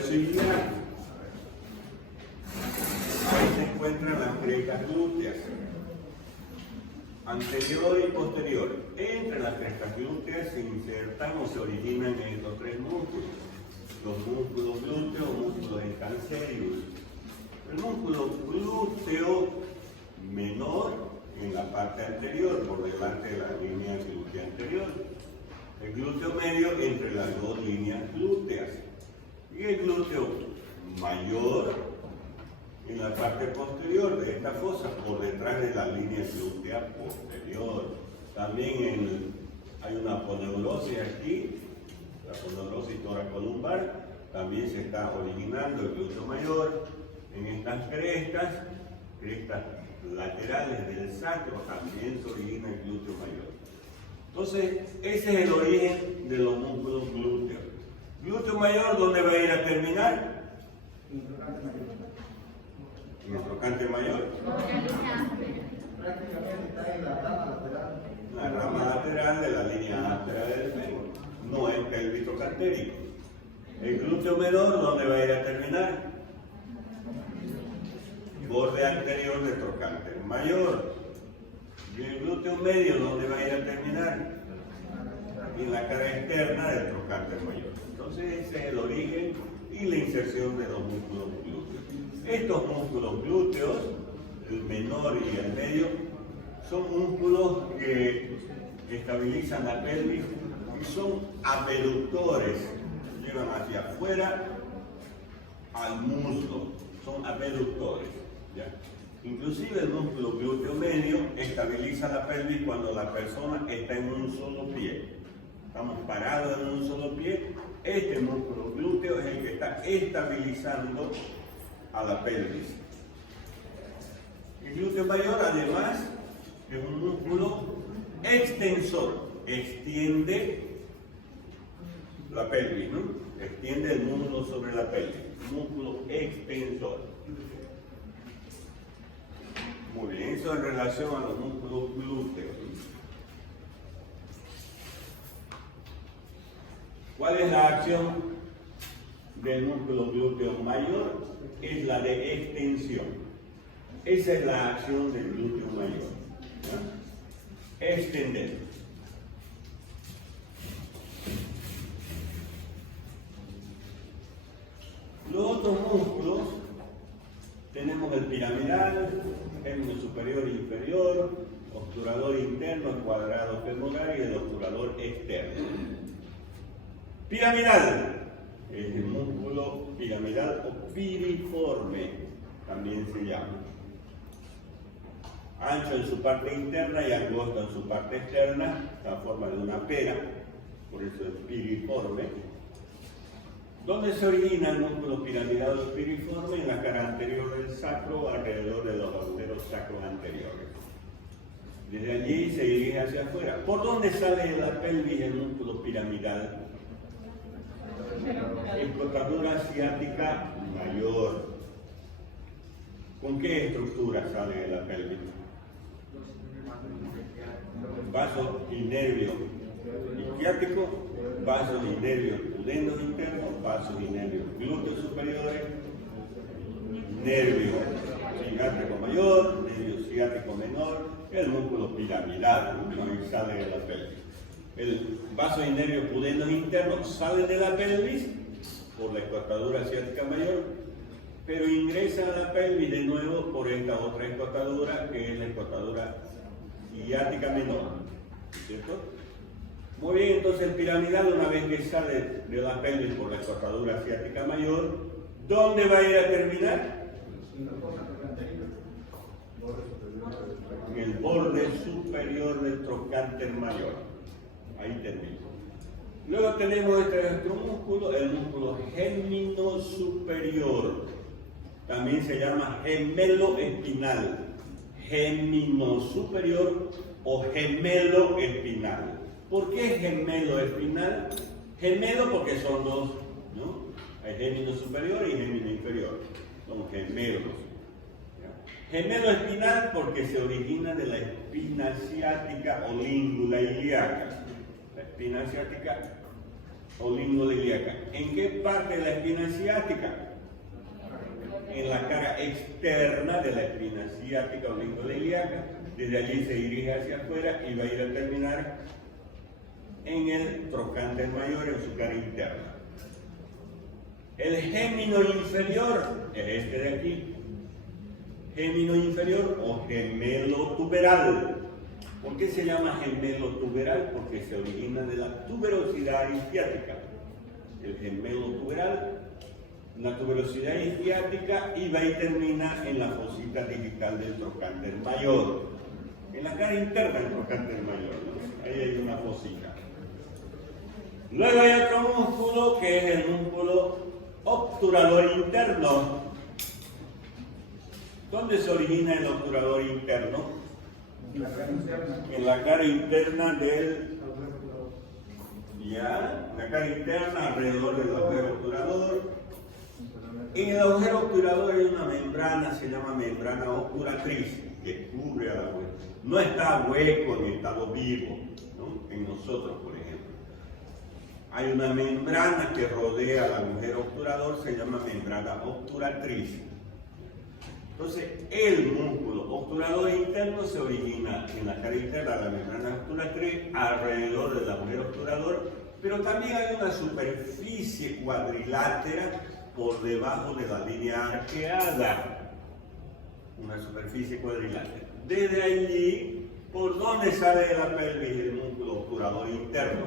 grueso iliaco. Ahí se encuentran las crestas glúteas, anterior y posterior. Entre las crestas glúteas se insertan o se originan estos tres músculos: los músculos glúteos o músculos encancerius. El músculo glúteo menor en la parte anterior, por delante de la línea glútea anterior. El glúteo medio entre las dos líneas glúteas. Y el glúteo mayor en la parte posterior de esta fosa, por detrás de la línea glútea posterior. También hay una aponeurosis aquí, la aponeurosis toracolumbar. También se está originando el glúteo mayor en estas crestas laterales del sacro. También se origina el glúteo mayor. Entonces, ese es el origen de los músculos glúteos. Glúteo mayor, ¿dónde va a ir a terminar? En el trocánter mayor. Prácticamente está en la rama lateral. La rama lateral de la línea áspera del fémur. No es pelvis trocantérico. El glúteo menor, ¿dónde va a ir a terminar? Borde anterior del trocánter mayor. Y el glúteo medio, ¿dónde va a ir a terminar? En la cara externa del trocánter mayor. Entonces ese es el origen y la inserción de los músculos glúteos. Estos músculos glúteos, el menor y el medio, son músculos que estabilizan la pelvis y son abductores, llevan hacia afuera al muslo, son abductores. ¿Ya? Inclusive el músculo glúteo medio estabiliza la pelvis cuando la persona está en un solo pie. Estamos parados en un solo pie. Este músculo glúteo es el que está estabilizando a la pelvis. El glúteo mayor, además, es un músculo extensor. Extiende la pelvis, ¿no? Extiende el muslo sobre la pelvis. Músculo extensor. Muy bien, eso en relación a los músculos glúteos. ¿Cuál es la acción del músculo glúteo mayor? Es la de extensión. Esa es la acción del glúteo mayor. ¿Ya? Extender. Los otros músculos, tenemos el piramidal, fémur superior e inferior, obturador interno, cuadrado femoral y el obturador externo. Piramidal es el músculo piramidal o piriforme, también se llama. Ancho en su parte interna y angosto en su parte externa, la forma de una pera, por eso es piriforme. ¿Dónde se origina el músculo piramidal o piriforme? En la cara anterior del sacro, alrededor de los agujeros sacros anteriores. Desde allí se dirige hacia afuera. ¿Por dónde sale de la pelvis el músculo piramidal? Escotadura ciática mayor. ¿Con qué estructura sale de la pelvis? Vaso y nervio isquiático, vasos y nervios pudendos internos, vasos y nervios glúteos superiores, nervio ciático mayor, nervio ciático menor, el músculo piramidal, que sale de la pelvis. El vaso y nervios pudendos internos salen de la pelvis por la escotadura ciática mayor, pero ingresan a la pelvis de nuevo por esta otra escotadura, que es la escotadura ciática menor. ¿Cierto? Muy bien, entonces el piramidal, una vez que sale de la pelvis por la escotadura ciática mayor, ¿dónde va a ir a terminar? En el borde superior del trocánter mayor. Ahí termina. Luego tenemos este otro músculo, el músculo gemino superior. También se llama gemelo espinal. Gemino superior o gemelo espinal. ¿Por qué gemelo espinal? Gemelo porque son dos, ¿no? Hay gemelo superior y gemelo inferior. Son gemelos. Gemelo espinal porque se origina de la espina ciática o língula ilíaca. La espina ciática o lingo ilíaca. ¿En qué parte de la espina ciática? En la cara externa de la espina ciática o lingo ilíaca. Desde allí se dirige hacia afuera y va a ir a terminar en el trocánter mayor, en su cara interna. El gémino inferior es este de aquí. Gémino inferior o gemelo tuberal. ¿Por qué se llama gemelo tuberal? Porque se origina de la tuberosidad isquiática. El gemelo tuberal, la tuberosidad isquiática, y va y termina en la fosita digital del trocánter mayor. En la cara interna del trocánter mayor, ¿no? Ahí hay una fosita. Luego hay otro músculo que es el músculo obturador interno. ¿Dónde se origina el obturador interno? En la cara interna del... Ya, la cara interna alrededor del agujero obturador. En el agujero obturador hay una membrana, se llama membrana obturatriz, que cubre al agujero. No está hueco ni estado vivo, ¿no? En nosotros, por ejemplo. Hay una membrana que rodea al agujero obturador, se llama membrana obturatriz. Entonces, el músculo obturador interno se origina en la cara interna de la membrana obturatriz, alrededor del agujero obturador, pero también hay una superficie cuadrilátera por debajo de la línea arqueada. Una superficie cuadrilátera. Desde allí, ¿por dónde sale de la pelvis el músculo obturador interno?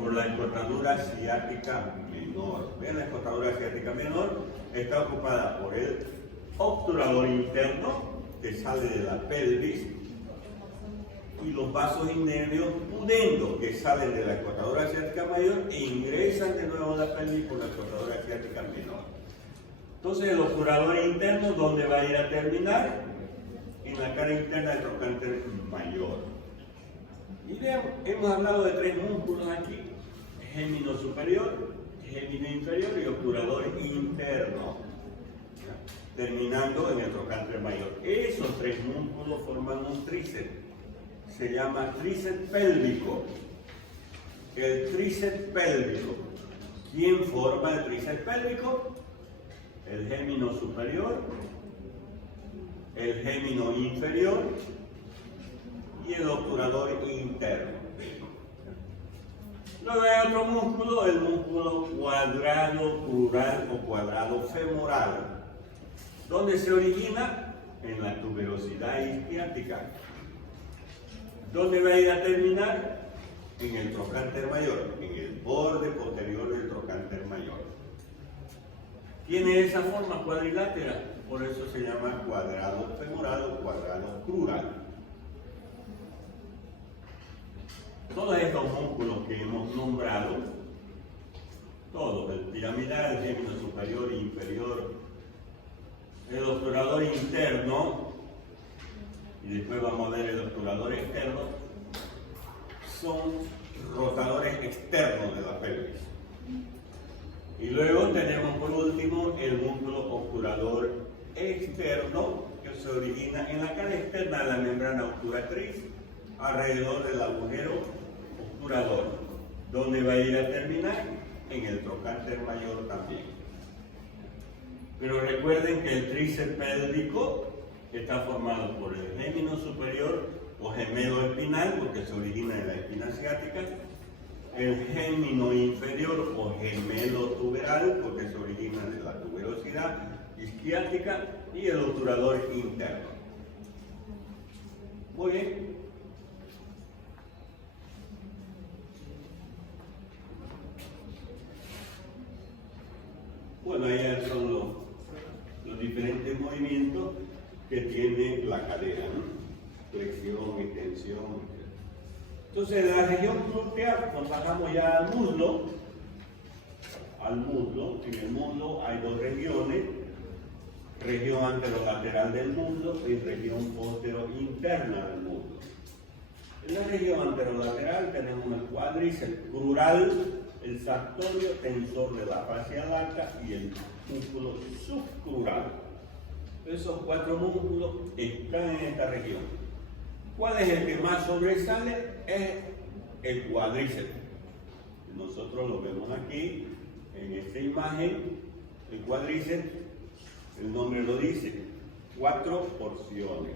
Por la escotadura ciática menor. ¿Ven? La escotadura ciática menor está ocupada por el obturador interno que sale de la pelvis y los vasos inervios pudendo que salen de la escotadura ciática mayor e ingresan de nuevo a la pelvis por la escotadura ciática menor. Entonces el obturador interno, ¿dónde va a ir a terminar? En la cara interna del trocánter mayor. Y vean, hemos hablado de tres músculos aquí: gémino superior, gémino inferior y obturador interno, terminando en el trocánter mayor. Esos tres músculos forman un tríceps. Se llama tríceps pélvico. El tríceps pélvico. ¿Quién forma el tríceps pélvico? El gémino superior, el gémino inferior y el obturador interno. Luego hay otro músculo, el músculo cuadrado crural o cuadrado femoral. ¿Dónde se origina? En la tuberosidad isquiática. ¿Dónde va a ir a terminar? En el trocánter mayor, en el borde posterior del trocánter mayor. Tiene esa forma cuadrilátera, por eso se llama cuadrado femoral o cuadrado crural. Todos estos músculos que hemos nombrado, todos, el piramidal, el gémino superior e inferior, el obturador interno, y después vamos a ver el obturador externo, son rotadores externos de la pelvis. Y luego tenemos por último el músculo obturador externo, que se origina en la cara externa de la membrana obturatriz, alrededor del agujero obturador, donde va a ir a terminar en el trocánter mayor también. Pero recuerden que el tríceps pélvico está formado por el gémino superior o gemelo espinal, porque se origina en la espina ciática, el gémino inferior o gemelo tuberal, porque se origina de la tuberosidad isquiática, y el obturador interno. Muy bien. Bueno, ahí son los diferentes movimientos que tiene la cadera, ¿no? Flexión, extensión. Entonces, de la región glútea nos bajamos ya al muslo. En el muslo hay dos regiones: región anterolateral del muslo y región postero-interna del muslo. En la región anterolateral tenemos el cuádriceps crural, el sartorio, tensor de la fascia lata y el músculo subcrural. Esos cuatro músculos están en esta región. ¿Cuál es el que más sobresale? Es el cuádriceps. Nosotros lo vemos aquí, en esta imagen, el cuádriceps, el nombre lo dice, 4 porciones.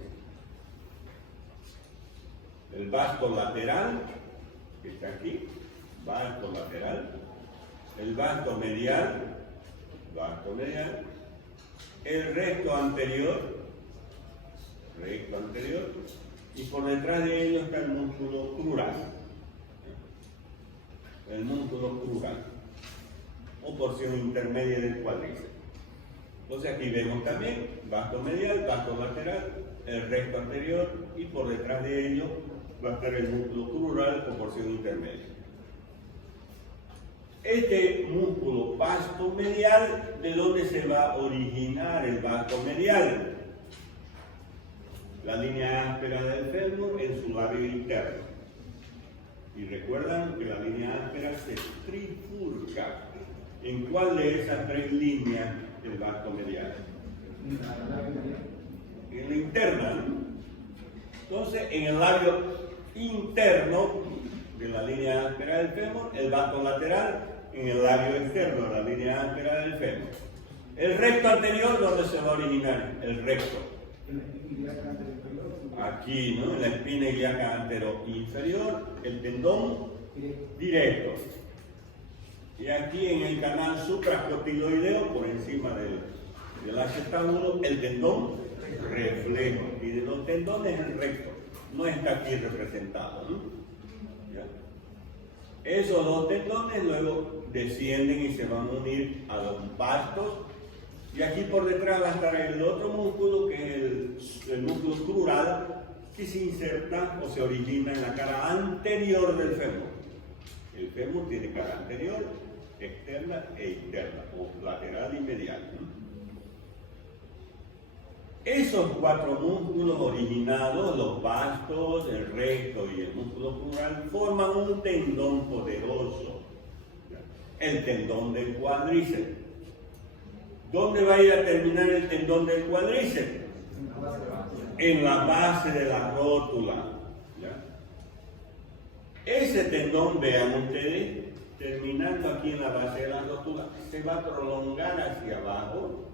El vasto lateral, que está aquí, vasto lateral, el vasto medial, el recto anterior, y por detrás de ello está el músculo crural. El músculo crural, o porción intermedia del cuádriceps. Entonces aquí vemos también vasto medial, vasto lateral, el recto anterior, y por detrás de ello va a estar el músculo crural o porción intermedia. Este músculo vasto medial, ¿de dónde se va a originar el vasto medial? La línea áspera del fémur en su labio interno. Y recuerdan que la línea áspera se trifurca. ¿En cuál de esas 3 líneas el vasto medial? En la interna, ¿no? Entonces, en el labio interno de la línea áspera del fémur, el vasto lateral, en el labio externo de la línea áspera del fémur. El recto anterior, ¿dónde se va a originar? El recto. Aquí, ¿no? En la espina ilíaca antero-inferior, el tendón directo. Y aquí en el canal suprascotiloideo, por encima del acetábulo, el tendón reflejo. Y de los tendones el recto. No está aquí representado, ¿no? ¿Ya? Esos 2 tendones luego descienden y se van a unir a los vastos. Y aquí por detrás va a estar el otro músculo, que es el músculo crural, que se inserta o se origina en la cara anterior del fémur. El fémur tiene cara anterior, externa e interna, o lateral y medial, ¿no? Esos 4 músculos originados, los vastos, el recto y el músculo crural, forman un tendón poderoso, el tendón del cuádriceps. ¿Dónde va a ir a terminar el tendón del cuádriceps? En la base de la rótula. ¿Ya? Ese tendón, vean ustedes, terminando aquí en la base de la rótula, se va a prolongar hacia abajo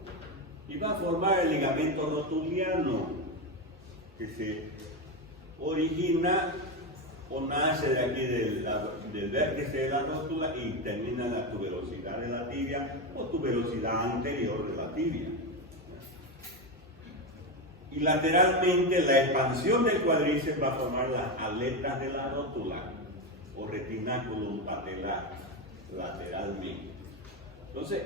y va a formar el ligamento rotuliano, que se origina o nace de aquí del vértice de la rótula y termina en la tuberosidad de la tibia o tuberosidad anterior de la tibia. Y lateralmente la expansión del cuádriceps va a formar las aletas de la rótula o retináculum patelar lateralmente. Entonces,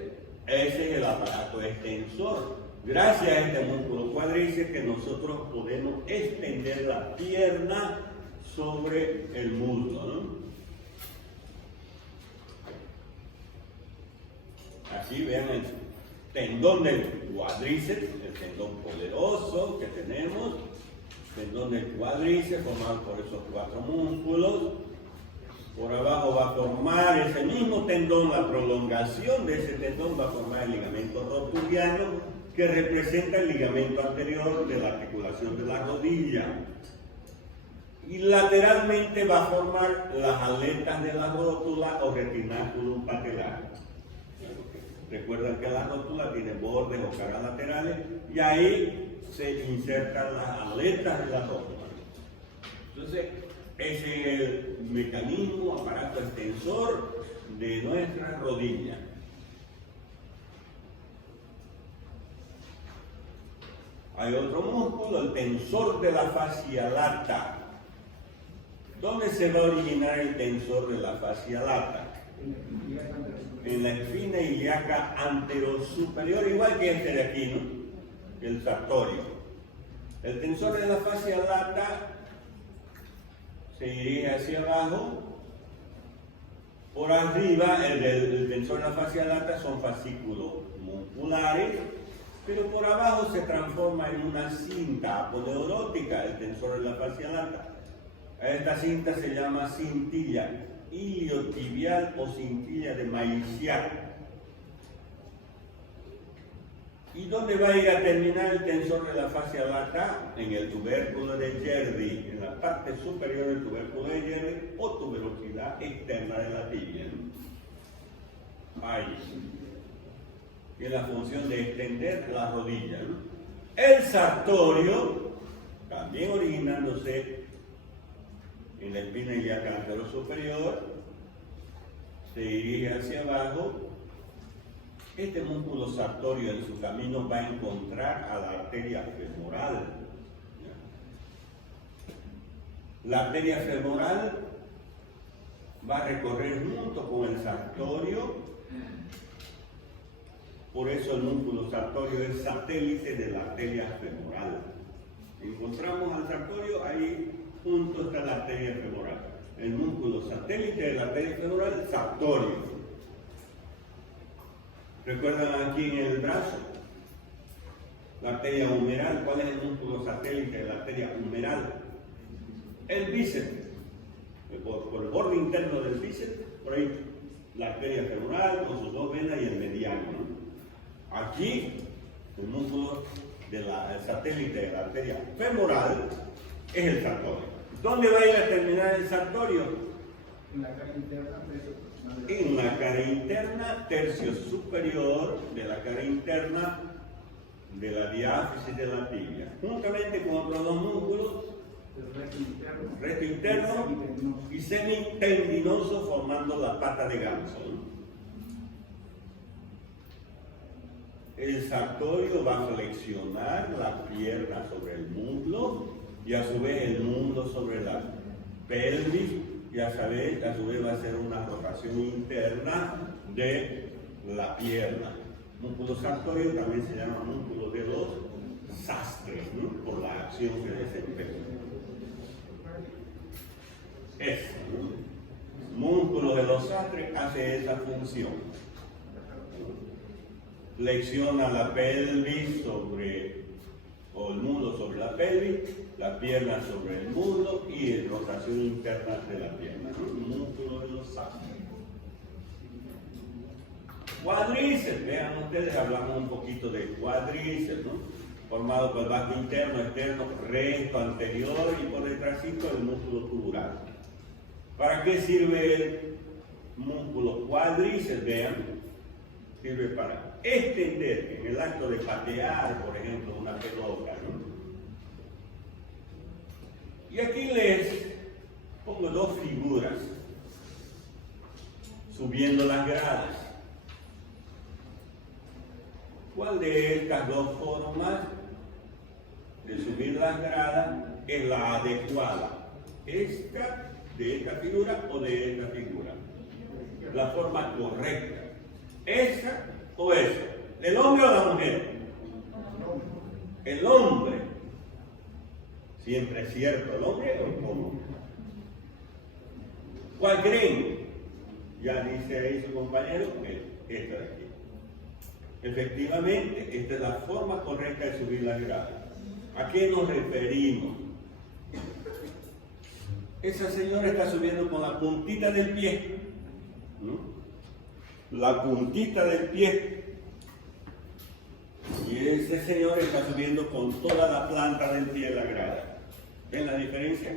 ese es el aparato extensor. Gracias a este músculo cuádriceps que nosotros podemos extender la pierna sobre el muslo, ¿no? Aquí vean el tendón del cuádriceps, el tendón poderoso que tenemos, tendón del cuádriceps formado por esos 4 músculos. Por abajo va a formar ese mismo tendón, la prolongación de ese tendón va a formar el ligamento rotuliano, que representa el ligamento anterior de la articulación de la rodilla. Y lateralmente va a formar las aletas de la rótula o retináculum patelar. Recuerden que la rótula tiene bordes o caras laterales y ahí se insertan las aletas de la rótula. Entonces, ese es el mecanismo, aparato extensor de nuestra rodilla. Hay otro músculo, el tensor de la fascia lata. ¿Dónde se va a originar el tensor de la fascia lata? En la espina ilíaca anterosuperior, igual que este de aquí, ¿no? El sartorio. El tensor de la fascia lata se dirige hacia abajo. Por arriba, el tensor de la fascia lata son fascículos musculares, pero por abajo se transforma en una cinta aponeurótica, el tensor de la fascia lata. A esta cinta se llama cintilla iliotibial o cintilla de Maillard. ¿Y dónde va a ir a terminar el tensor de la fascia lata? En el tubérculo de Gerdy, en la parte superior del tubérculo de Gerdy o tuberosidad externa de la tibia. Ahí. Tiene la función de extender la rodilla. El sartorio, también originándose en la espina ilíaca anterior superior, se dirige hacia abajo. Este músculo sartorio en su camino va a encontrar a la arteria femoral. La arteria femoral va a recorrer junto con el sartorio, por eso el músculo sartorio es satélite de la arteria femoral. Encontramos al sartorio, ahí junto está la arteria femoral. El músculo satélite de la arteria femoral, sartorio. ¿Recuerdan aquí en el brazo? La arteria humeral. ¿Cuál es el músculo satélite de la arteria humeral? El bíceps. Por el borde interno del bíceps, por ahí la arteria femoral con sus dos venas y el mediano. ¿No? Aquí, el músculo el satélite de la arteria femoral es el sartorio. ¿Dónde va a ir a terminar el sartorio? En la cara interna, En la cara interna, tercio superior de la cara interna de la diáfisis de la tibia, juntamente con otros dos músculos, el recto interno y semitendinoso, formando la pata de ganso. El sartorio va a flexionar la pierna sobre el muslo y a su vez el muslo sobre la pelvis, y a su vez va a hacer una rotación interna de la pierna. Músculo sartorio también se llama músculo de los sastres, ¿no? Por la acción que desempeña. Músculo de los sastres hace esa función. Flexiona la pelvis o el muslo sobre la pelvis, la pierna sobre el muslo y rotación interna de la pierna, ¿no? Músculo de los sastres. Cuádriceps, vean ustedes, hablamos un poquito de cuádriceps, ¿no? Formado por el vasto interno, externo, recto, anterior y por detrásito el músculo tubular. ¿Para qué sirve el músculo cuádriceps? Vean, sirve para extender en el acto de patear, por ejemplo, una pelota, ¿no? Y aquí les pongo dos figuras subiendo las gradas. ¿Cuál de estas dos formas de subir las gradas es la adecuada? ¿Esta, de esta figura o de esta figura? La forma correcta. ¿Esa o esa? ¿El hombre o la mujer? El hombre. ¿Siempre es cierto el hombre o cómo? ¿Cuál creen? Ya dice ahí su compañero, esta de aquí. Efectivamente, esta es la forma correcta de subir las gradas. ¿A qué nos referimos? Esa señora está subiendo con la puntita del pie. ¿No? La puntita del pie. Y ese señor está subiendo con toda la planta del pie la grada. ¿Ven la diferencia?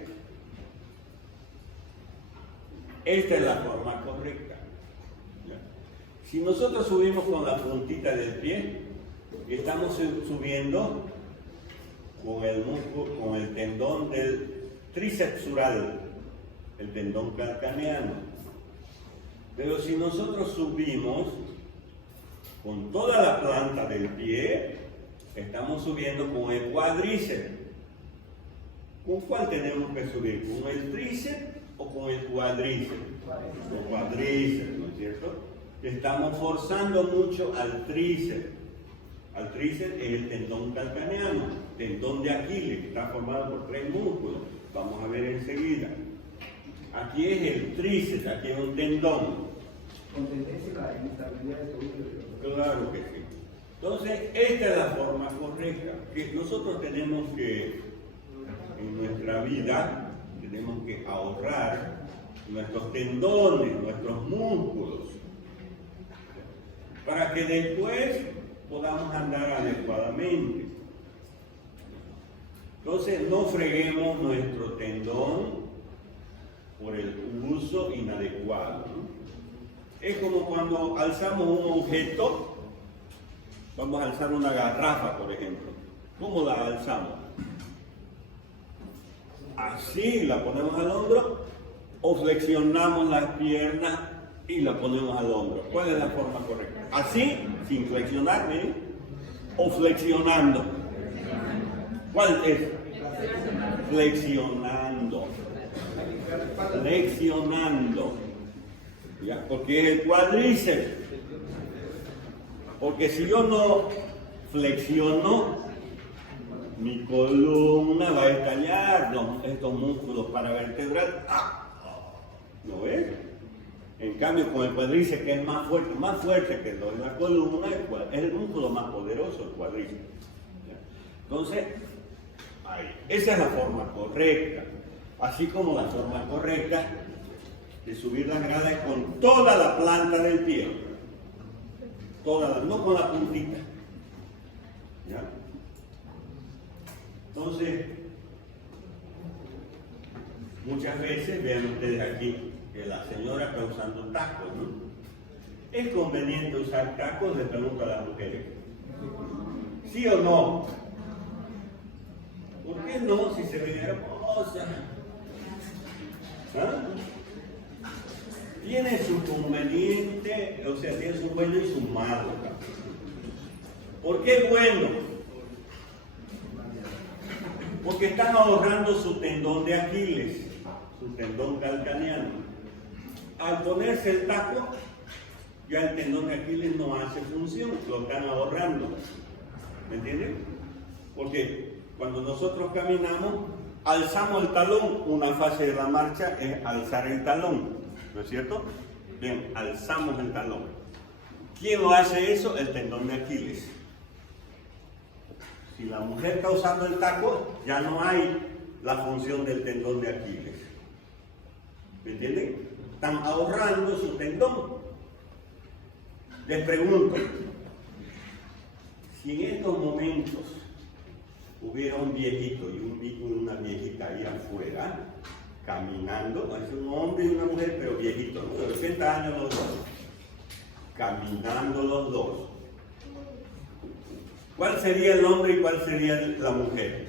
Esta es la forma correcta. Si nosotros subimos con la puntita del pie, estamos subiendo con el músculo, con el tendón del trícepsural, el tendón calcaneano. Pero si nosotros subimos con toda la planta del pie, estamos subiendo con el cuádriceps. ¿Con cuál tenemos que subir? ¿Con el tríceps o con el cuádriceps? Con cuádriceps, ¿no es cierto? Estamos forzando mucho al tríceps. Al tríceps es el tendón calcaneano, tendón de Aquiles, que está formado por tres músculos. Vamos a ver enseguida. Aquí es el tríceps, aquí es un tendón. Con tendencia a la inestabilidad de tobillo. Claro que sí. Entonces, esta es la forma correcta. Que nosotros tenemos que, en nuestra vida, tenemos que ahorrar nuestros tendones, nuestros músculos, para que después podamos andar adecuadamente. Entonces, no freguemos nuestro tendón por el uso inadecuado, ¿no? Es como cuando alzamos un objeto, vamos a alzar una garrafa, por ejemplo. ¿Cómo la alzamos? Así la ponemos al hombro o flexionamos las piernas y la ponemos al hombro. ¿Cuál es la forma correcta? Así, sin flexionar, ¿eh? O flexionando. ¿Cuál es? Flexionando. Flexionando. ¿Ya? Porque es el cuádriceps. Porque si yo no flexiono, mi columna va a estallar, estos músculos paravertebrales. ¿Lo ves? En cambio, con el cuádriceps, que es más fuerte que el de la columna, es el músculo más poderoso, el cuádriceps. Entonces, ahí. Esa es la forma correcta. Así como la forma correcta de subir las gradas es con toda la planta del pie. No con la puntita. ¿Ya? Entonces, muchas veces, vean ustedes aquí, que la señora está usando tacos, ¿no? ¿Es conveniente usar tacos? Les pregunto a las mujeres. ¿Sí o no? ¿Por qué no? Si se ven hermosas. ¿Ah? Tiene su conveniente, o sea, tiene su bueno y su malo. ¿Por qué bueno? Porque están ahorrando su tendón de Aquiles, su tendón calcaneano. Al ponerse el taco, ya el tendón de Aquiles no hace función, lo están ahorrando. ¿Me entienden? Porque cuando nosotros caminamos, alzamos el talón. Una fase de la marcha es alzar el talón, ¿no es cierto? Bien, alzamos el talón. ¿Quién lo hace eso? El tendón de Aquiles. Si la mujer está usando el taco, ya no hay la función del tendón de Aquiles. ¿Me entienden? Están ahorrando su tendón. Les pregunto, si en estos momentos hubiera un viejito y una viejita ahí afuera, caminando, es un hombre y una mujer, pero viejito, ¿no? De 80 años los dos, caminando los dos, ¿cuál sería el hombre y cuál sería la mujer?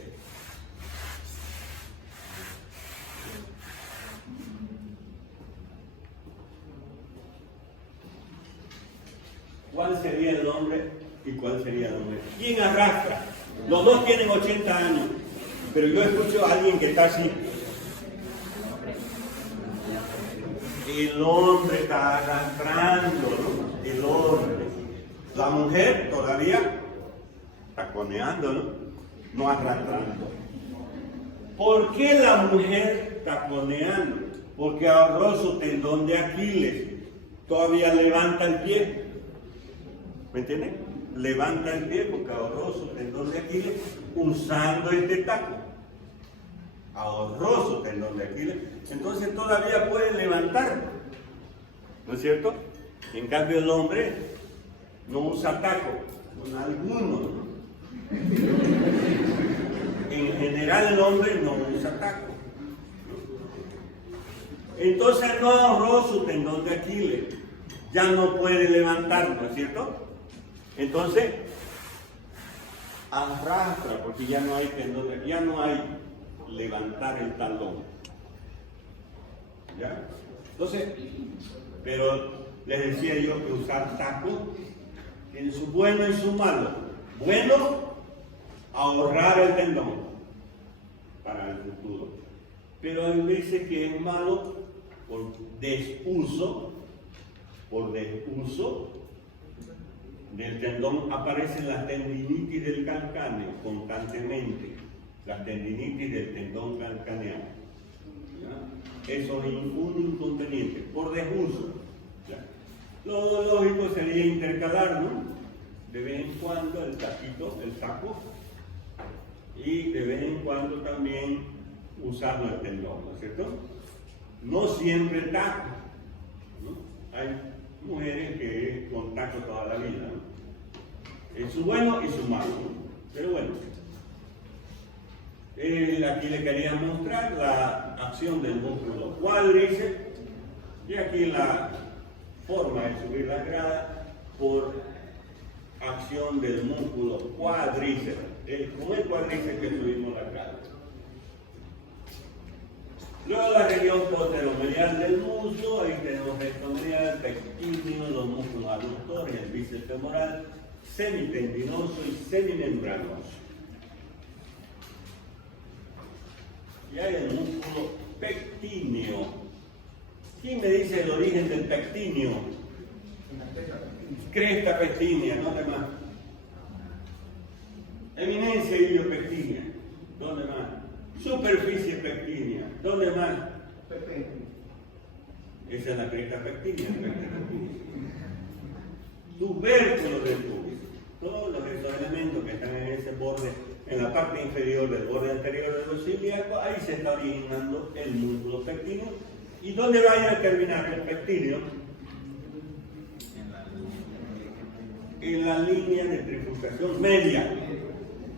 ¿Cuál sería el hombre y cuál sería la mujer? ¿Quién arrastra? Los dos tienen 80 años, pero yo escucho a alguien que está así. El hombre está arrastrando, ¿no? El hombre. La mujer todavía taconeando, ¿no? No arrastrando. ¿Por qué la mujer taconeando? Porque ahorró su tendón de Aquiles. Todavía levanta el pie. ¿Me entienden? Levanta el pie porque ahorró su tendón de Aquiles usando este taco. Ahorró su tendón de Aquiles. Entonces todavía puede levantar. ¿No es cierto? En cambio el hombre no usa taco. Con algunos, ¿no? En general el hombre no usa taco. Entonces no ahorró su tendón de Aquiles. Ya no puede levantar, ¿no es cierto? Entonces arrastra porque ya no hay tendón, ya no hay levantar el talón. ¿Ya? Entonces, pero les decía yo que usar taco tiene su bueno y su malo. Bueno, ahorrar el tendón para el futuro. Pero hay veces que es malo por desuso del tendón. Aparecen las tendinitis del calcáneo constantemente, las tendinitis del tendón calcaneano. ¿Ya? Eso es un inconveniente por desuso. ¿Ya? Lo lógico sería intercalar, ¿no? De vez en cuando el taco, y de vez en cuando también usarlo el tendón, ¿no es cierto? No siempre el taco, ¿no? Hay mujeres que con taco toda la vida, ¿no? Es su bueno y su malo, ¿no? Pero bueno, aquí le quería mostrar la acción del músculo cuádriceps y aquí la forma de subir la grada por acción del músculo cuádriceps. Con el cuádriceps que subimos la grada. Luego la región posteromedial del muslo, ahí tenemos recto medial, pectíneo, los músculos aductores, el bíceps femoral, semitendinoso y semimembranoso. Y hay el músculo pectíneo. ¿Quién me dice el origen del pectíneo? Cresta pectínea, no demás. Eminencia iliopectínea, ¿dónde más? Superficie pectínea, ¿dónde más? Esa es la cresta pectínea. Tubérculo del pubis. Todos esos elementos que están en ese borde, en la parte inferior del borde anterior de los ilíacos, ahí se está originando el músculo pectíneo. ¿Y dónde va a ir a terminar el pectíneo? En la línea de trifurcación media,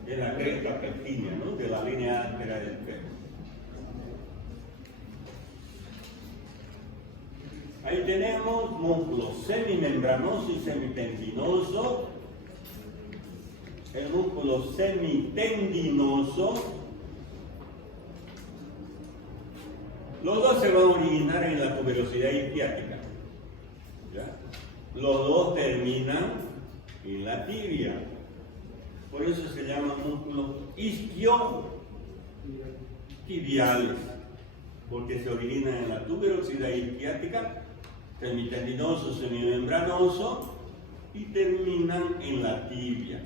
en la cresta pectínea, ¿no? De la línea áspera del pecho. Ahí tenemos músculo semimembranoso y semitendinoso. El músculo semitendinoso, los dos se van a originar en la tuberosidad isquiática. ¿Ya? Los dos terminan en la tibia. Por eso se llaman músculos isquiotibiales, porque se originan en la tuberosidad isquiática, semitendinoso, semimembranoso, y terminan en la tibia.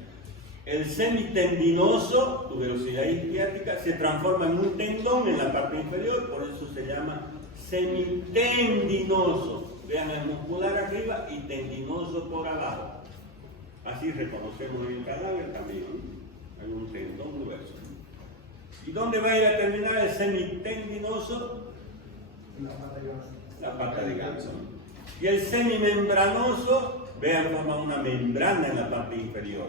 El semitendinoso, tuberosidad isquiática, se transforma en un tendón en la parte inferior, por eso se llama semitendinoso. Vean el muscular arriba y tendinoso por abajo. Así reconocemos en el cadáver también, ¿no? Hay un tendón grueso. ¿Y dónde va a ir a terminar el semitendinoso? La pata de ganso. Y el semimembranoso, vean, forma una membrana en la parte inferior.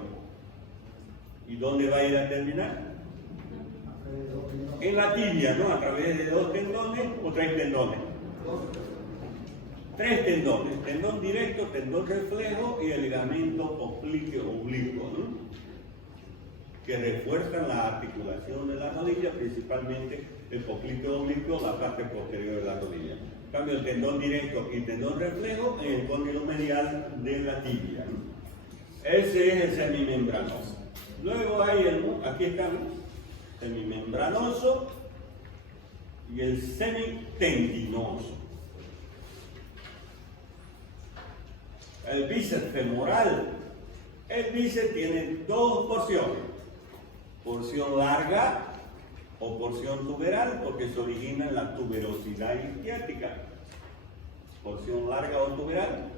¿Y dónde va a ir a terminar? En la tibia, ¿no? A través de dos tendones o tres tendones. Tres tendones, tendón directo, tendón reflejo y el ligamento oblicuo, ¿no? Que refuerzan la articulación de la rodilla, principalmente el popliteo oblicuo, la parte posterior de la rodilla. En cambio, el tendón directo y tendón reflejo en el cóndilo medial de la tibia, ¿no? Ese es el semimembranoso. Luego hay aquí están, semimembranoso y el semitendinoso. El bíceps femoral. El bíceps tiene dos porciones. Porción larga o porción tuberal, porque se origina en la tuberosidad isquiática. Porción larga o tuberal.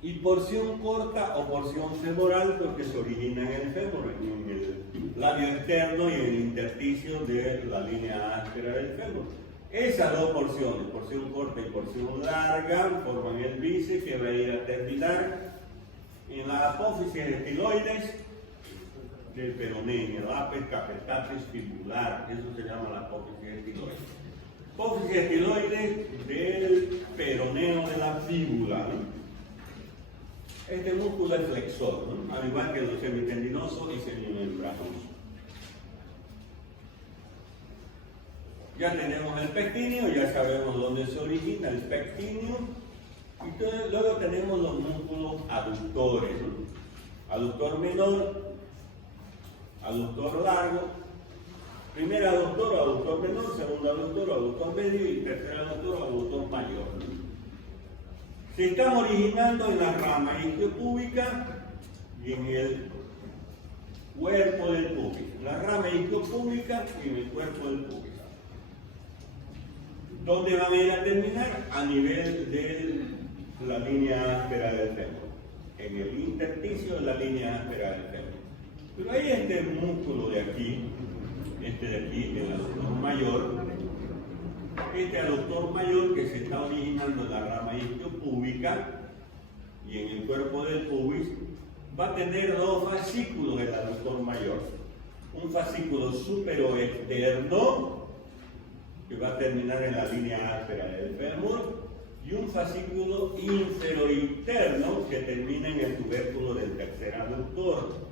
Y porción corta o porción femoral, porque se origina en el fémur, en el labio externo y en el intersticio de la línea áspera del fémur. Esas dos porciones, porción corta y porción larga, forman el bíceps que va a ir a terminar en la apófisis estiloides del peroné, en el apex capitatis fibular. Eso se llama la apófisis estiloides. Apófisis estiloides del peroneo de la fíbula, ¿no? Este músculo es flexor, ¿no? Al igual que los semitendinosos y semimembranosos. Ya tenemos el pectíneo, ya sabemos dónde se origina el pectíneo. Y luego tenemos los músculos aductores, ¿no? Aductor menor, aductor largo, primer aductor o aductor menor, segundo aductor o aductor medio y tercer aductor o aductor mayor, ¿no? Se están originando en la rama isquiopúbica y en el cuerpo del pubis. La rama isquiopúbica y en el cuerpo del pubis. ¿Dónde van a ir a terminar? A nivel de la línea áspera del fémur. En el intersticio de la línea áspera del fémur. Pero hay este músculo de aquí, el aductor mayor. Este aductor mayor que se está originando en la rama isquiopúbica y en el cuerpo del pubis va a tener dos fascículos el aductor mayor. Un fascículo superoexterno, que va a terminar en la línea áspera del fémur, y un fascículo inferointerno que termina en el tubérculo del tercer aductor.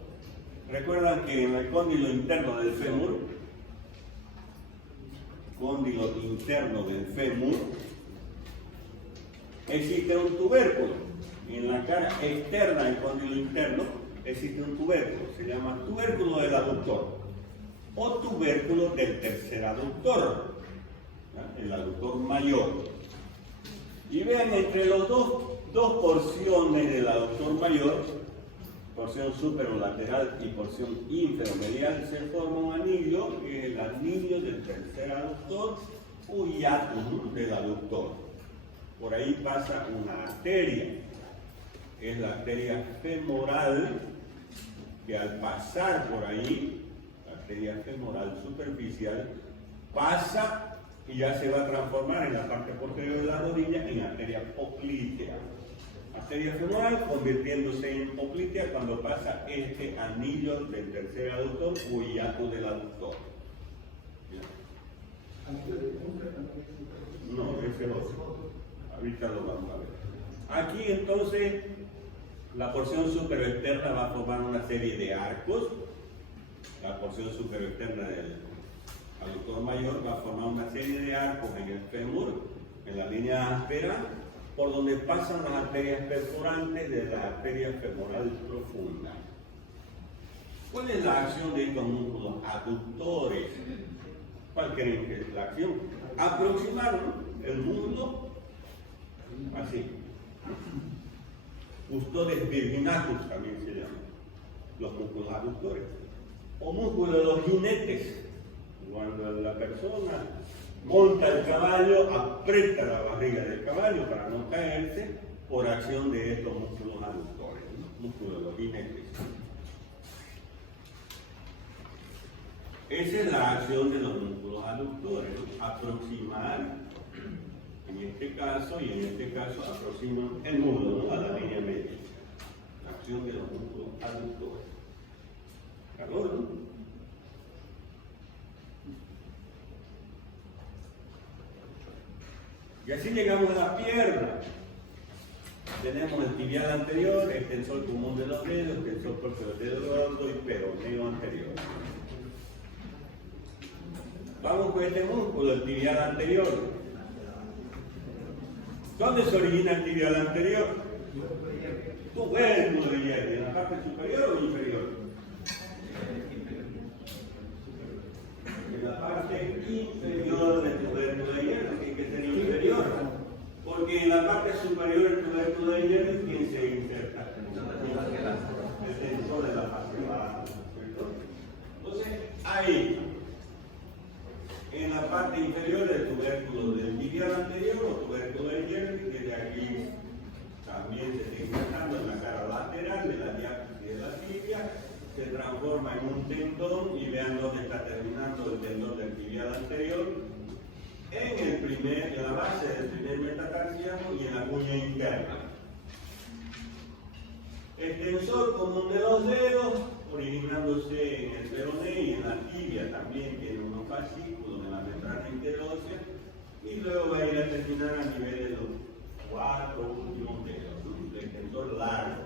Recuerdan que en el cóndilo interno del fémur, existe un tubérculo. En la cara externa del cóndilo interno existe un tubérculo, se llama tubérculo del aductor o tubérculo del tercer aductor, ¿no? El aductor mayor. Y vean, entre los dos porciones del aductor mayor, porción superolateral y porción inferomedial, se forma un anillo, que es el anillo del tercer aductor o hiatus del aductor. Por ahí pasa una arteria, es la arteria femoral, que al pasar por ahí, la arteria femoral superficial, pasa y ya se va a transformar en la parte posterior de la rodilla en arteria poplitea. Arteria femoral convirtiéndose en poplitea cuando pasa este anillo del tercer aductor o hiatus del aductor. No, ese es otro. Ahorita lo vamos a ver. Aquí entonces la porción superoexterna va a formar una serie de arcos. La porción superoexterna del aductor mayor va a formar una serie de arcos en el fémur, en la línea áspera, por donde pasan las arterias perforantes de la arteria femoral profunda. ¿Cuál es la acción de estos músculos aductores? ¿Cuál creen que es la acción? Aproximar el muslo así. Custodes virginatus también se llaman los músculos aductores. O músculos de los jinetes. Cuando la persona monta el caballo, aprieta la barriga del caballo para no caerse por acción de estos músculos aductores, ¿no? Músculos de los jinetes. Esa es la acción de los músculos aductores, ¿no? Aproximar, en este caso y en este caso, aproximan el muslo, ¿no? A la línea media. La acción de los músculos aductores. ¿Calor, no? Y así llegamos a la pierna. Tenemos el tibial anterior, extensor común de los dedos, extensor propio del dedo gordo y peroneo anterior. Vamos con este músculo, el tibial anterior. ¿Dónde se origina el tibial anterior? Tubérculo de hierro, ¿en la parte superior o inferior? En la parte inferior del tubérculo de hierro, tiene que ser inferior, porque en la parte superior del tubérculo de hierro, ¿quién se inserta? El tensor de la parte baja. Entonces, ahí, en la parte inferior del tubérculo del tibial anterior o tubérculo de hierro, que de aquí también se está insertando en la cara lateral de la diástasis de la tibia, se transforma en un tendón y vean dónde está terminando el tendón del tibial anterior, en la base del primer metatarsiano y en la cuña interna. Extensor común de los dedos, originándose en el peroné y en la tibia también tiene unos fascículos en la membrana interósea y luego va a ir a terminar a nivel de los 4 últimos dedos, ¿no? El extensor largo,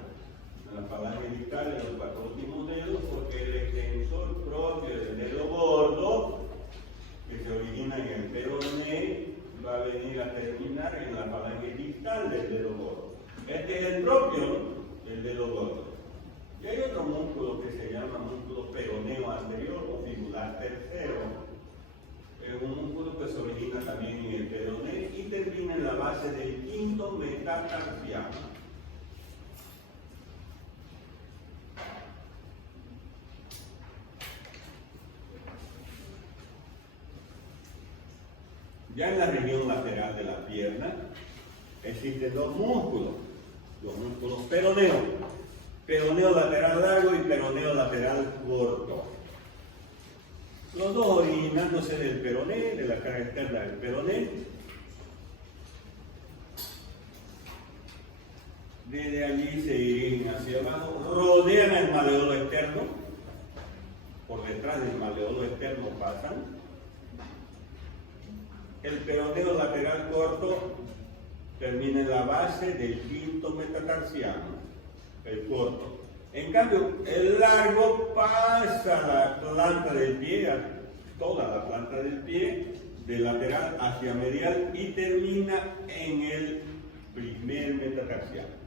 en la falange discal de los 4 últimos dedos, porque el extensor propio del dedo gordo, que se origina en el peroné, va a venir a terminar en la falange discal del dedo gordo. Este es el propio del dedo gordo. Y hay otro músculo que se llama músculo peroneo anterior o fibular tercero. Es un músculo que se origina también en el peroné y termina en la base del quinto metatarsiano. Ya en la región lateral de la pierna existen dos músculos, los músculos peroneo, peroneo lateral largo y peroneo lateral corto. Los dos originándose del peroné, de la cara externa del peroné. Desde allí se dirigen hacia abajo, rodean el maleolo externo, por detrás del maleolo externo pasan. El peroneo lateral corto termina en la base del quinto metatarsiano, el corto. En cambio, el largo pasa la planta del pie, toda la planta del pie, de lateral hacia medial y termina en el primer metatarsiano.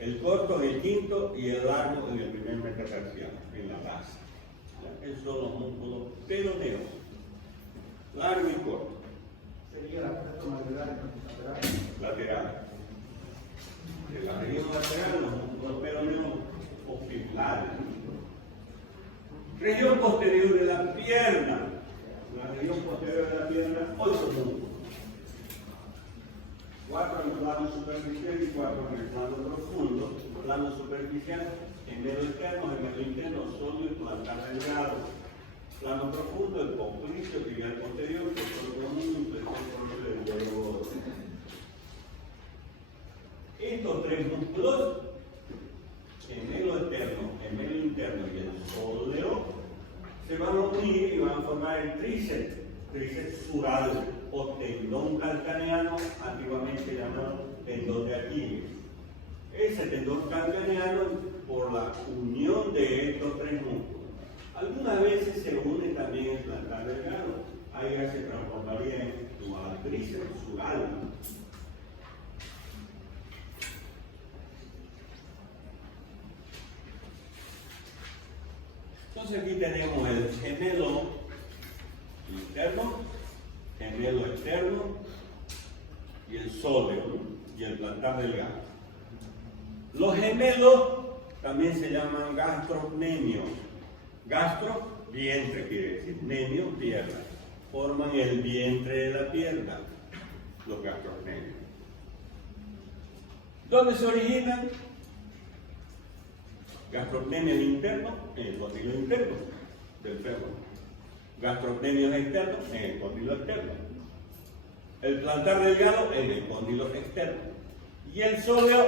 El corto en el quinto y el largo en el primer metatarsiano, en la base. Esos son los músculos peroneos, largo y corto. Sería la parte lateral. Lateral. En la región lateral, los músculos peroneos occipitales. Región posterior de la pierna. La región posterior de la pierna, 8 músculos. 4 en el plano superficial y 4 en el plano profundo. Plano superficial, gemelo externo, gemelo interno, sólido y plantar delgado. Plano profundo, el poplicio, tibial posterior, flexor común y flexor del huevo. Estos 3 músculos, gemelo externo, gemelo interno y el sóleo, se van a unir y van a formar el tríceps sural o tendón calcaneano, antiguamente llamado tendón de Aquiles. Ese tendón calcaneano, por la unión de estos 3 músculos, algunas veces se une también el plantar delgado. Ahí ya se transformaría en tríceps sural. Entonces aquí tenemos el gemelo interno, gemelo externo y el sóleo, ¿no? Y el plantar delgado. Los gemelos también se llaman gastrocnemios. Gastro, vientre quiere decir, nemio, pierna. Forman el vientre de la pierna, los gastrocnemios. ¿Dónde se originan? Gastrocnemios internos en el cóndilo interno del fémur. Gastrocnemios externos en el cóndilo externo. El plantar delgado en el cóndilo externo. Y el sóleo,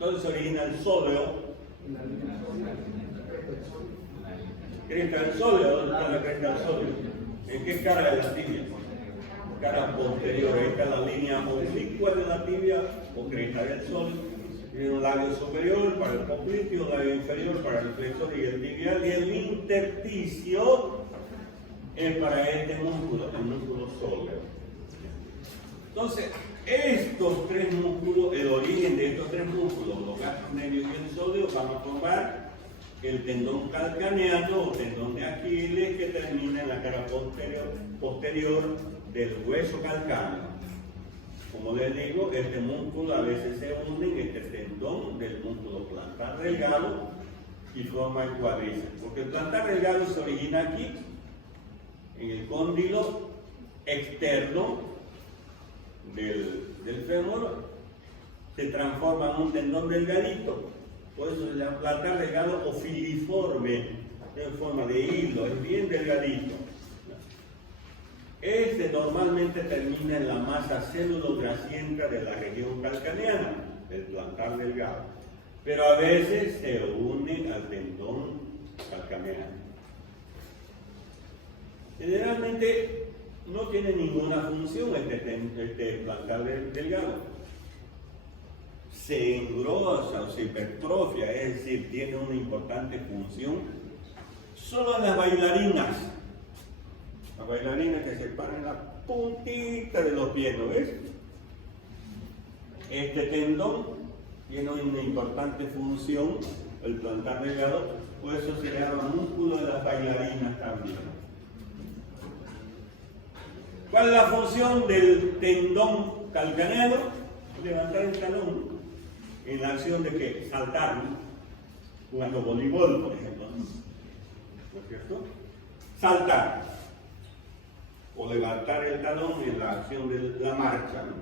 ¿dónde se origina el sóleo? Cresta del sóleo, ¿dónde está la cresta del sóleo? ¿En qué cara de la tibia? Cara posterior, esta es la línea oblicua de la tibia o cresta del sóleo. Tiene un labio superior para el popliteo, un labio inferior para el flexor y el tibial, y el intersticio es para este músculo, el músculo sóleo. Entonces, estos 3 músculos, el origen de estos 3 músculos, los gastrocnemios y el sóleo, van a formar el tendón calcaneano o tendón de Aquiles que termina en la cara posterior del hueso calcáneo. Como les digo, este músculo a veces se une en este tendón del músculo plantar delgado y forma el cuádriceps. Porque el plantar delgado se origina aquí, en el cóndilo externo del fémur, se transforma en un tendón delgadito. Por eso se llama plantar delgado o filiforme, en forma de hilo, es bien delgadito. Este normalmente termina en la masa célulograsienta de la región calcaneana, el plantar delgado, pero a veces se une al tendón calcaneano. Generalmente no tiene ninguna función este plantar delgado. Se engrosa o se hipertrofia, es decir, tiene una importante función solo en las bailarinas. Las bailarinas que se paran en la puntita de los pies, ¿no ves? Este tendón tiene una importante función, el plantar delgado, por eso se llama músculo de las bailarinas también. ¿Cuál es la función del tendón calcaneano? Levantar el talón. En la acción de que saltar, ¿no? Jugando voleibol, por ejemplo, ¿no es cierto? Saltar o levantar el talón en la acción de la marcha, ¿no?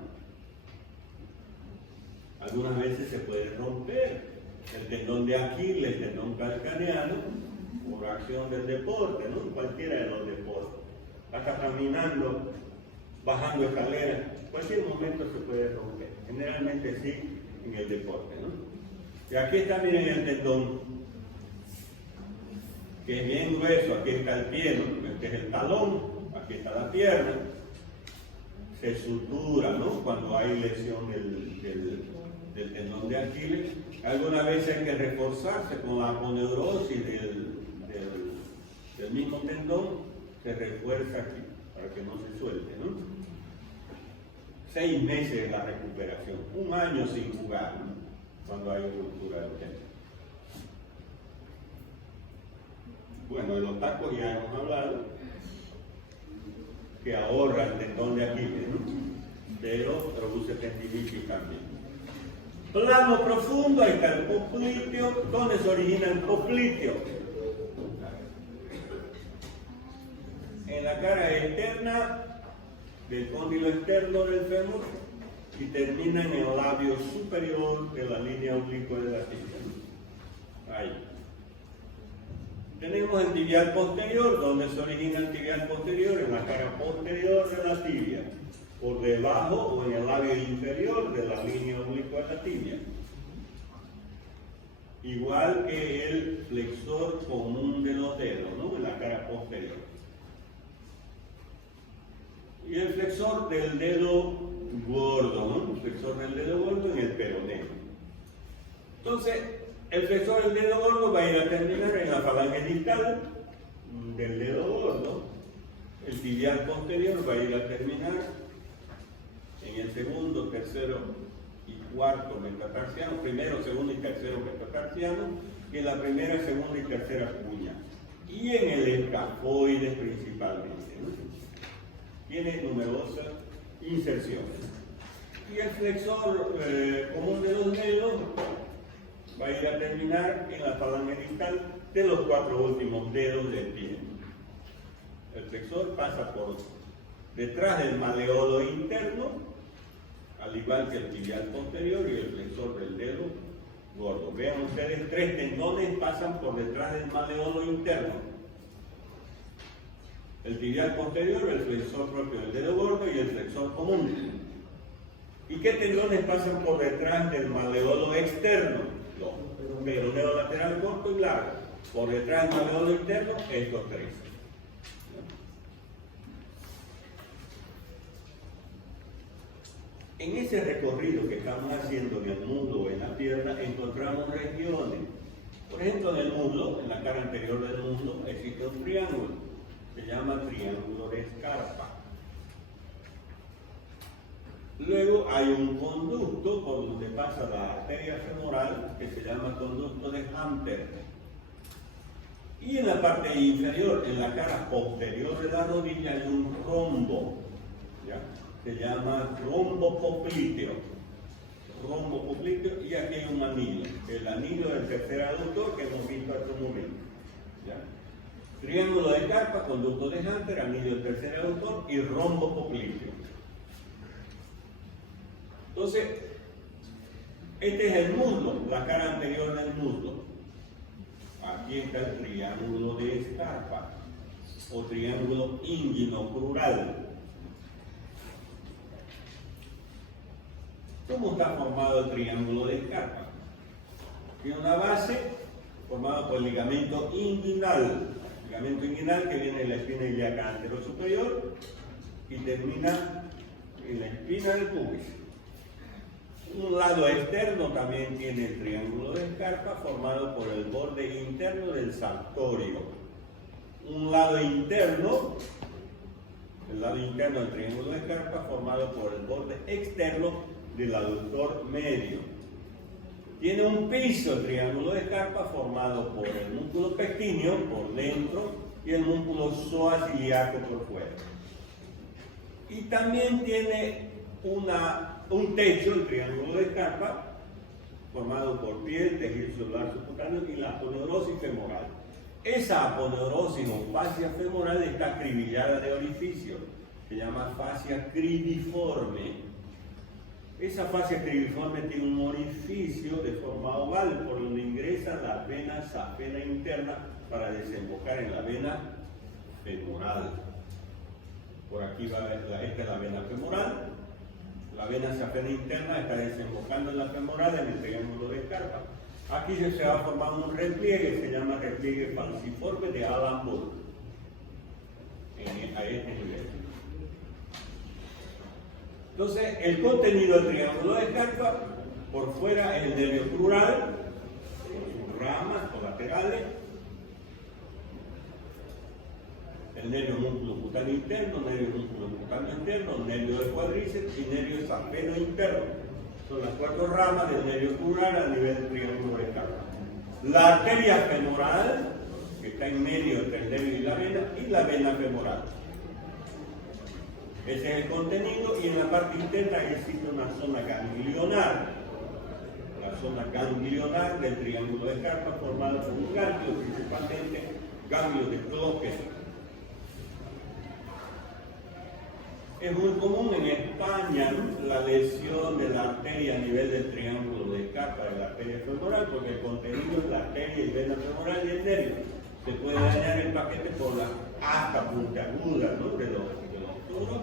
Algunas veces se puede romper el tendón de Aquiles, el tendón calcaneano, por acción del deporte, ¿no? Cualquiera de los deportes. Hasta caminando, bajando escaleras, en cualquier momento se puede romper. Generalmente sí, en el deporte, ¿no? Y aquí está, miren, el tendón, que es bien grueso. Aquí está el pie, ¿no? Este es el talón, aquí está la pierna. Se sutura, ¿no? Cuando hay lesión del tendón de Aquiles. Algunas veces hay que reforzarse con la aponeurosis del mismo tendón, se refuerza aquí para que no se suelte, ¿no? 6 meses la recuperación, 1 año sin jugar, ¿no? Cuando hay ruptura del tendón. Bueno, de los tacos ya hemos hablado, que ahorra el tendón de Aquiles, ¿no? Pero produce tendinitis también. Plano profundo, ahí está el popliteo. ¿Dónde se origina el popliteo? En la cara externa del cóndilo externo del fémur y termina en el labio superior de la línea oblicua de la tibia, ¿no? Ahí. Tenemos el tibial posterior. ¿Dónde se origina el tibial posterior? En la cara posterior de la tibia, por debajo o en el labio inferior de la línea oblicua de la tibia. Igual que el flexor común de los dedos, ¿no? En la cara posterior. Y el flexor del dedo gordo, ¿no? El flexor del dedo gordo en el peroneo. Entonces, el flexor del dedo gordo va a ir a terminar en la falange distal del dedo gordo. El tibial posterior va a ir a terminar en el segundo, tercero y cuarto metatarsiano, primero, segundo y tercero metatarsiano, y en la primera, segunda y tercera cuña. Y en el escafoides principalmente, ¿no? Tiene numerosas inserciones. Y el flexor común de los dedos va a ir a terminar en la falange distal de los 4 últimos dedos del pie. El flexor pasa por detrás del maleolo interno, al igual que el tibial posterior y el flexor del dedo gordo. Vean ustedes, 3 tendones pasan por detrás del maleolo interno. El tibial posterior, el flexor propio del dedo gordo y el flexor común. ¿Y qué tendones pasan por detrás del maleolo externo? Los peroneo lateral corto y largo. Por detrás del maleolo interno, estos 3. En ese recorrido que estamos haciendo en el muslo o en la pierna, encontramos regiones. Por ejemplo, en el muslo, en la cara anterior del muslo, existe un triángulo. Se llama triángulo de Scarpa. Luego hay un conducto por donde pasa la arteria femoral que se llama conducto de Hunter. Y en la parte inferior, en la cara posterior de la rodilla, hay un rombo. ¿Ya? Se llama rombo popliteo. Rombo popliteo, y aquí hay un anillo. El anillo del tercer aductor que hemos visto hasta un momento. ¿Ya? Triángulo de Scarpa, conducto de Hunter, anillo del tercer aductor y rombo popliteo. Entonces, este es el muslo, la cara anterior del muslo. Aquí está el triángulo de Scarpa o triángulo inguinocrural. ¿Cómo está formado el triángulo de Scarpa? Tiene una base formada por el ligamento inguinal que viene en la espina ilíaca anterosuperior y termina en la espina del pubis. Un lado externo también tiene el triángulo de Scarpa formado por el borde interno del sartorio. Un lado interno, el lado interno del triángulo de Scarpa formado por el borde externo del aductor medio. Tiene un piso el triángulo de Scarpa formado por el músculo pectíneo por dentro y el músculo psoas-ilíaco por fuera. Y también tiene un techo, el triángulo de Scarpa, formado por piel, tejido celular subcutáneo y la aponeurosis femoral. Esa aponeurosis o fascia femoral está acribillada de orificios, se llama fascia cribiforme. Esa fascia cribiforme tiene un orificio de forma oval por donde ingresa la vena safena interna para desembocar en la vena femoral. Por aquí va esta es la vena femoral. La vena safena interna está desembocando en la femoral en el triángulo de Scarpa. Aquí se va a formar un repliegue, se llama repliegue falciforme de Allenburg, a este nivel. Entonces, el contenido del triángulo de Scarpa, por fuera el nervio crural, sus ramas colaterales, el nervio músculo cutáneo interno, nervio músculo cutáneo interno, nervio del cuádriceps y nervio safeno interno. Son las 4 ramas del nervio crural a nivel del triángulo de Scarpa. La arteria femoral, que está en medio entre el nervio y la vena femoral. Ese es el contenido, y en la parte interna existe una zona ganglionar. La zona ganglionar del triángulo de Scarpa, formada por un ganglio, principalmente ganglio de Cloquet. Es muy común en España, ¿no?, la lesión de la arteria a nivel del triángulo de Scarpa, de la arteria femoral, porque el contenido es la arteria y vena femoral y el nervio. Se puede dañar el paquete por la asta puntiaguda, ¿no?, de los toros.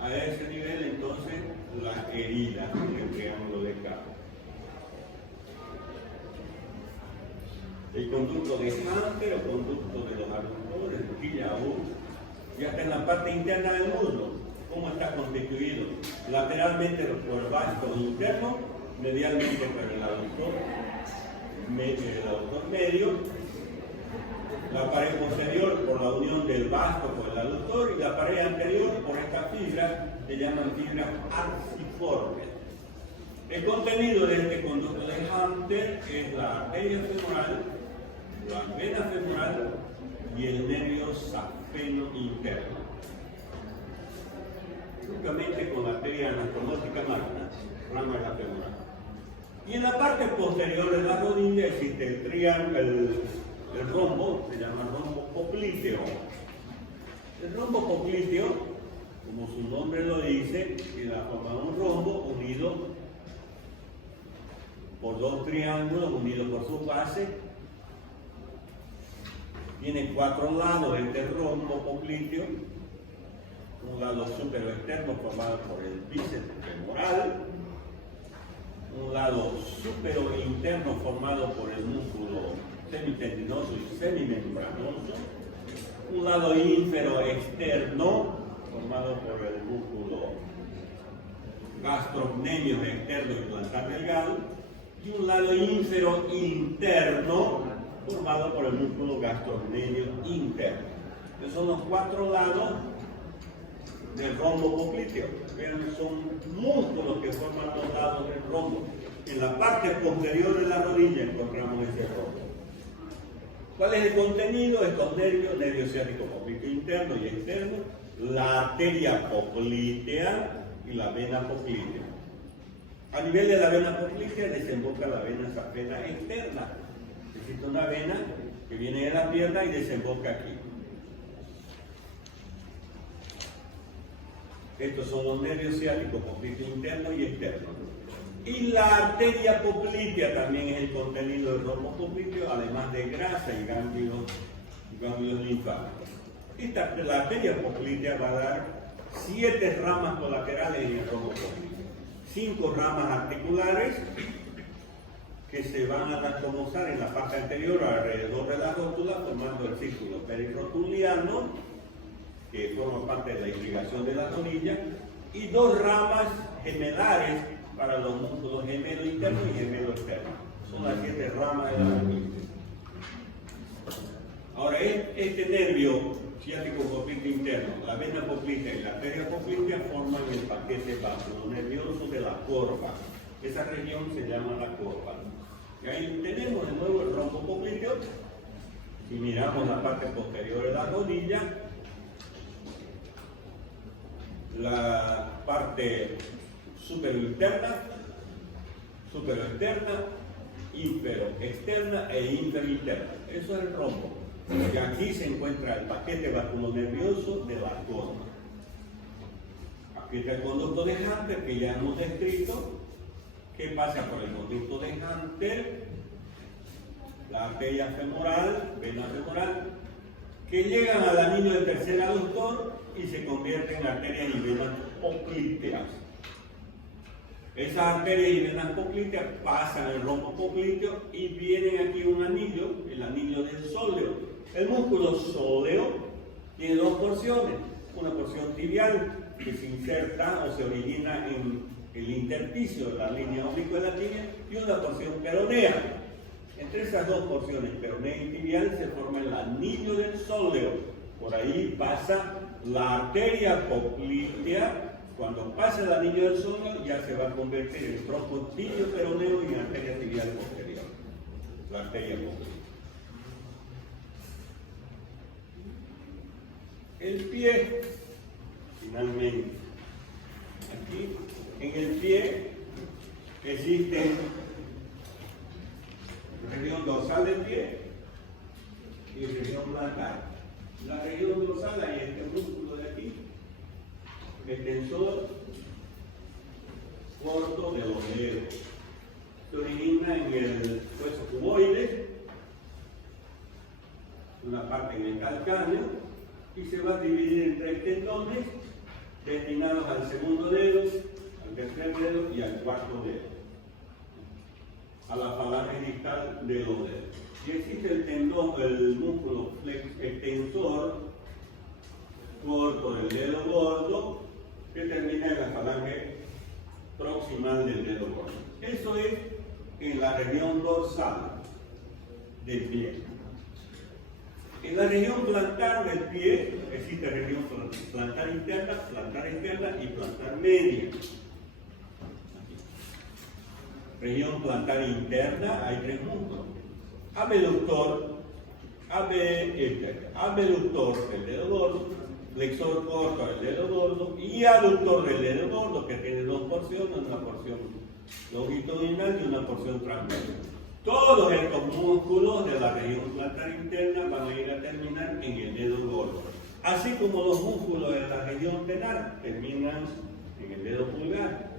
A ese nivel, entonces, la herida del triángulo de Scarpa. El conducto de Hunter, el conducto de los aductores, el Quilla-U, y hasta en la parte interna del muslo, cómo está constituido, lateralmente por el vasto interno, medialmente por el aductor medio, la pared posterior por la unión del vasto con el aductor, y la pared anterior por estas fibras, se llaman fibras arciformes. El contenido de este conducto de Hunter es la arteria femoral, la vena femoral y el nervio safeno interno. Únicamente con la arteria anastomosis magna, rama de la femoral. Y en la parte posterior de la rodilla existe el triángulo, el rombo, se llama rombo popliteo. El rombo popliteo, como su nombre lo dice, es la forma de un rombo unido por 2 triángulos unidos por su base. Tiene 4 lados este rombo popliteo, un lado superoexterno formado por el bíceps femoral, un lado superointerno formado por el músculo semitendinoso y semimembranoso, un lado inferoexterno formado por el músculo gastrocnemio externo y plantar delgado, y un lado inferointerno formado por el músculo gastrocnemio interno. Esos son los 4 lados del rombo popliteo. Son músculos que forman los lados del rombo. En la parte posterior de la rodilla encontramos ese rombo. ¿Cuál es el contenido? Estos nervios, nervio ciático popliteo interno y externo, la arteria poplitea y la vena poplitea. A nivel de la vena poplitea desemboca la vena safena externa. Existe una vena que viene de la pierna y desemboca aquí. Estos son los nervios ciáticos popliteo interno y externo. Y la arteria poplitea también es el contenido del rombo popliteo, además de grasa y ganglios linfáticos. La arteria poplitea va a dar 7 ramas colaterales en el rombo popliteo, 5 ramas articulares que se van a anastomosar en la parte anterior alrededor de la rótula, formando el círculo perirotuliano, que forma parte de la irrigación de la rodilla, y 2 ramas gemelares para los músculos gemelo interno y gemelo externo. Son las 7 ramas de la rodilla. Ahora, este nervio ciático popliteo interno, la vena poplitea y la arteria poplitea forman el paquete vasculonervioso de la corva. Esa región se llama la corva. Y ahí tenemos de nuevo el rombo popliteo. Si miramos la parte posterior de la rodilla, la parte superointerna, superoexterna, inferoexterna e inferinterna. Eso es el rombo. Y aquí se encuentra el paquete vasculonervioso de la corva. Aquí está el conducto de Hunter que ya hemos descrito. ¿Qué pasa por el conducto de Hunter? La arteria femoral, vena femoral, que llegan al anillo del tercer aductor y se convierten en arterias y venas popliteas. Esas arterias y venas popliteas pasan el rombo popliteo y vienen aquí un anillo, el anillo del sóleo. El músculo sóleo tiene dos porciones, una porción tibial que se inserta o se origina en el intersticio de la línea oblicua de la tibia y una porción peronea. Entre esas dos porciones, peronea y tibial, se forma el anillo del sóleo. Por ahí pasa la arteria poplitea. Cuando pasa el anillo del sóleo ya se va a convertir en tronco tibio peroneo y en arteria tibial posterior. La arteria poplitea. El pie, finalmente. Aquí, en el pie, existe región dorsal del pie y región plantar. La región dorsal hay este músculo de aquí, extensor corto de los dedos. Se origina en el hueso cuboide, una parte en el calcáneo, y se va a dividir en 3 tendones destinados al segundo dedo, al tercer dedo y al cuarto dedo, a la falange distal de los dedos. Y existe el tendón, el músculo extensor corto del dedo gordo que termina en la falange proximal del dedo gordo. Eso es en la región dorsal del pie. En la región plantar del pie existe región plantar interna y plantar media. Región plantar interna hay 3 músculos. Abductor del dedo gordo, flexor corto del dedo gordo y aductor del dedo gordo, que tiene 2 porciones, una porción longitudinal y una porción transversal. Todos estos músculos de la región plantar interna van a ir a terminar en el dedo gordo. Así como los músculos de la región tenar terminan en el dedo pulgar.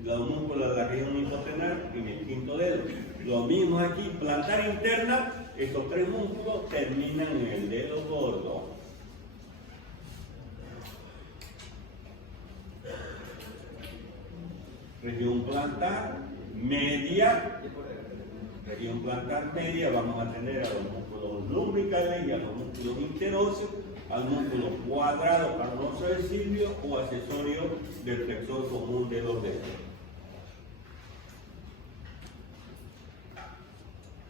Y los músculos de la región hipotenar en el quinto dedo. Lo mismo aquí, plantar interna, estos 3 músculos terminan en el dedo gordo. Región plantar media. Región plantar media vamos a tener a los músculos lumbricales y a los músculos interóseos, al músculo cuadrado carnoso del silvio o accesorio del flexor común de los dedos.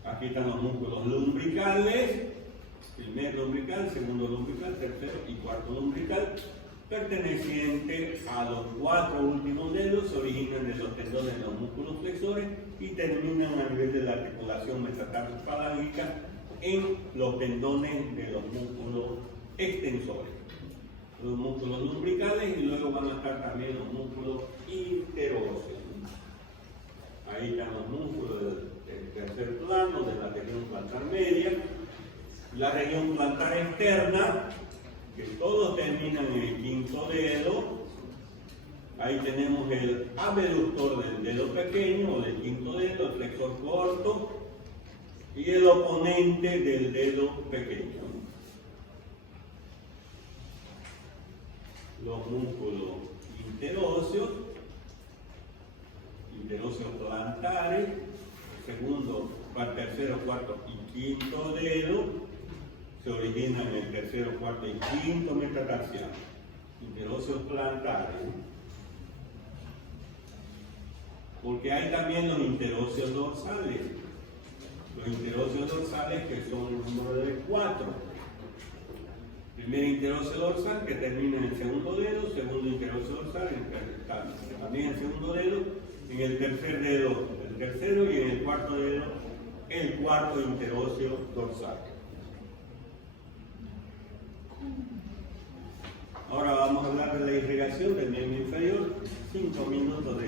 Aquí están los músculos lumbricales, primer lumbrical, segundo lumbrical, tercero y cuarto lumbrical, perteneciente a los 4 últimos dedos, se originan de los tendones de los músculos flexores y terminan a nivel de la articulación metatarso-falángica en los tendones de los músculos extensores. Los músculos lumbricales y luego van a estar también los músculos interóseos. Ahí están los músculos del tercer plano de la región plantar media, la región plantar externa, que todos terminan en el quinto dedo. Ahí tenemos el abductor del dedo pequeño o del quinto dedo, el flexor corto y el oponente del dedo pequeño. Los músculos interóseos plantares, segundo, tercero, cuarto y quinto dedo, se originan en el tercero, cuarto y quinto metatarsiano. Interóseos plantares. Porque hay también los interóseos dorsales. Los interóseos dorsales que son un número de 4. Primer interóseo dorsal que termina en el segundo dedo, segundo interóseo dorsal también en el segundo dedo, en el tercer dedo el tercero y en el cuarto dedo el cuarto interóseo dorsal. Ahora vamos a hablar de la irrigación del miembro inferior, 5 minutos de